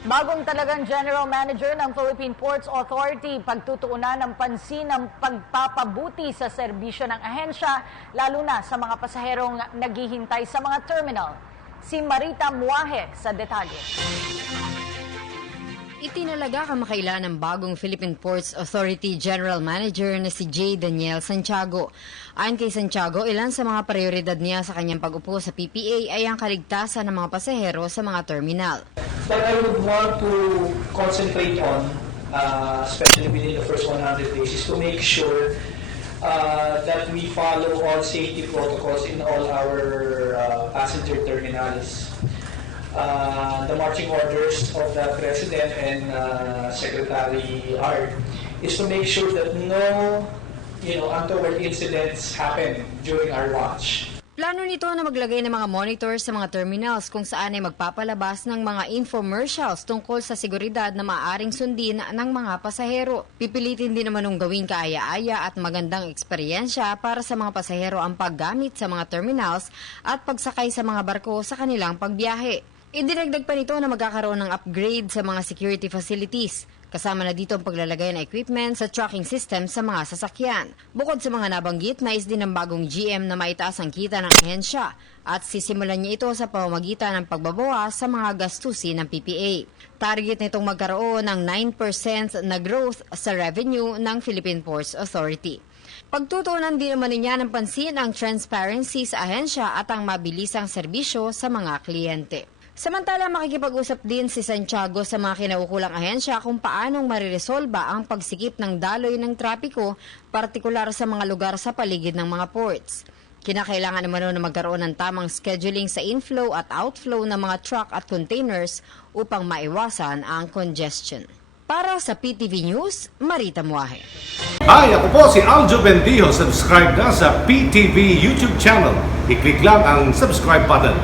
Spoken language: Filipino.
Bagong talagang General Manager ng Philippine Ports Authority, pagtutuunan ng pansin ng pagpapabuti sa serbisyo ng ahensya, lalo na sa mga pasaherong naghihintay sa mga terminal. Si Marita Muaje sa detalye. Itinalaga kamakailan ng bagong Philippine Ports Authority General Manager na si J. Daniel Santiago. Ayon kay Santiago, ilan sa mga prioridad niya sa kanyang pag-upo sa PPA ay ang kaligtasan ng mga pasahero sa mga terminal. But I would want to concentrate on, especially within the first 100 days, is to make sure that we follow all safety protocols in all our passenger terminals. The marching orders of the President and Secretary Art is to make sure that no untoward incidents happen during our watch. Plano nito na maglagay ng mga monitors sa mga terminals kung saan ay magpapalabas ng mga infomercials tungkol sa seguridad na maaaring sundin ng mga pasahero. Pipilitin din naman ng gawing kaaya-aya at magandang eksperyensya para sa mga pasahero ang paggamit sa mga terminals at pagsakay sa mga barko sa kanilang pagbiyahe. Idinagdag pa nito na magkakaroon ng upgrade sa mga security facilities. Kasama na dito ang paglalagay ng equipment sa tracking system sa mga sasakyan. Bukod sa mga nabanggit, nais din ng bagong GM na maitaas ang kita ng ahensya at sisimulan niya ito sa pamamagitan ng pagbabawas sa mga gastusin ng PPA. Target nitong magkaroon ng 9% na growth sa revenue ng Philippine Ports Authority. Pagtutuunan din naman niya ng pansin ang transparency sa ahensya at ang mabilisang serbisyo sa mga kliyente. Samantala, makikipag-usap din si Santiago sa mga kinaukulang ahensya kung paanong mariresolba ang pagsikip ng daloy ng trapiko, partikular sa mga lugar sa paligid ng mga ports. Kinakailangan naman na magkaroon ng tamang scheduling sa inflow at outflow ng mga truck at containers upang maiwasan ang congestion. Para sa PTV News, Marita Muaje. Hi, ako po si Aljo Bendijo. Subscribe na sa PTV YouTube channel. I-click lang ang subscribe button.